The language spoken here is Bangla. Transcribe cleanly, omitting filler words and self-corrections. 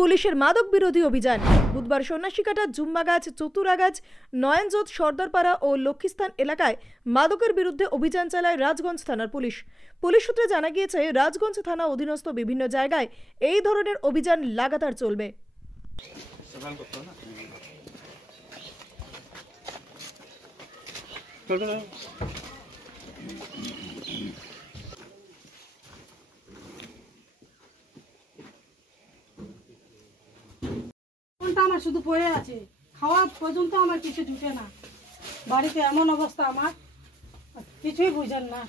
পুলিশের মাদক বিরোধী অভিযান। বুধবার সন্ন্যাসীকাটা, জুম্মাগাছ, চতুরাগাছ, নয়নজোত, সর্দারপাড়া ও লক্ষ্মীস্থান এলাকায় মাদকের বিরুদ্ধে অভিযান চালায় রাজগঞ্জ থানার পুলিশ। পুলিশ সূত্রে জানা গিয়েছে, রাজগঞ্জ থানা অধীনস্থ বিভিন্ন জায়গায় এই ধরনের অভিযান লাগাতার চলবে। আমার শুধু পড়ে আছে, খাওয়া পর্যন্ত আমার কিছু জুটে না। বাড়িতে এমন অবস্থা, আমার কিছুই বুঝেন না।